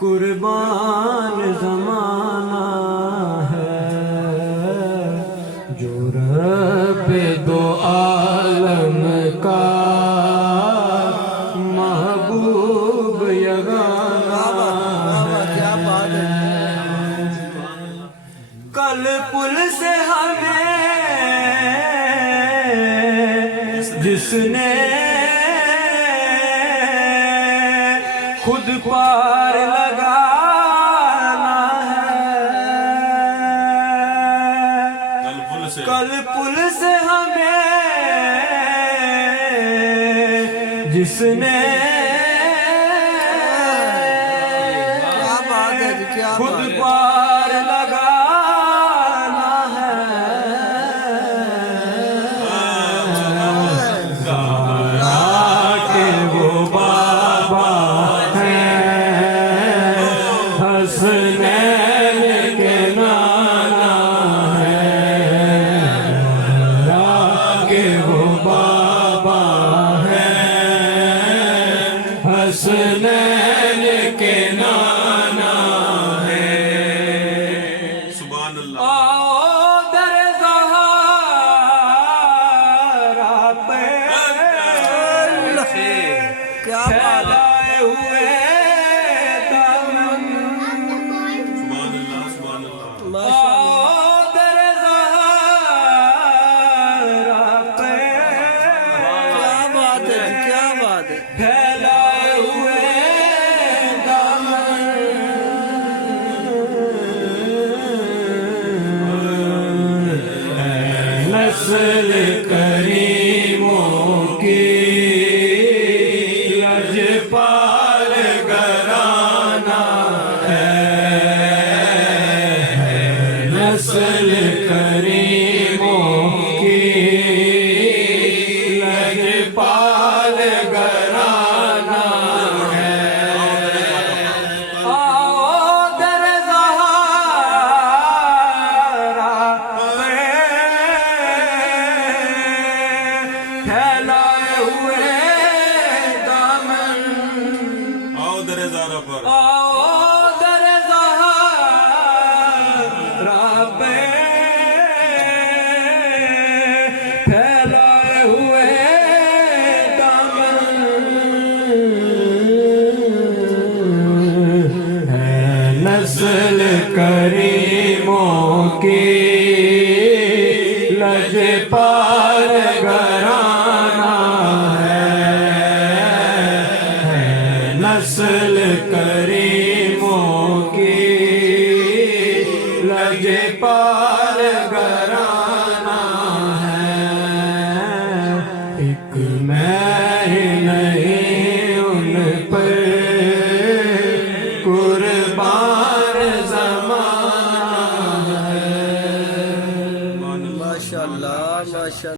قربان زمانہ ہے، جو رب دو عالم کا محبوب یگانہ ہے۔ کل پل سے ہمیں جس نے خود پار لگانا ہے، کل پل سے ہمیں جس نے خود پار لگانا ہے، زہرا کے وہ بابا حسنین کے نانا ہے، زہرا کے وہ بابا ہے، حسنین کے نانا ہے۔ سبحان اللہ۔ آؤ در زہرا پہ پھیلائے ہوئے پھیلائے ہوئے دامن، نسل کریموں کی لجپال گھرانہ ہے، نسل کریموں کی لجپال گھرانہ ہے۔ آؤ در زہرا پہ پھیلائے ہوئے دامن، آؤ در زہرا پر، آؤ در زہرا پہ پھیلائے ہوئے دامن، ہے نسل کریموں کی لجپال گھرانہ ہے، نسل کریموں کی لجپال گھرانہ ہے۔ ایک میں نہیں ان پر قربان زمانہ ہے۔ ماشاءاللہ ماشاءاللہ۔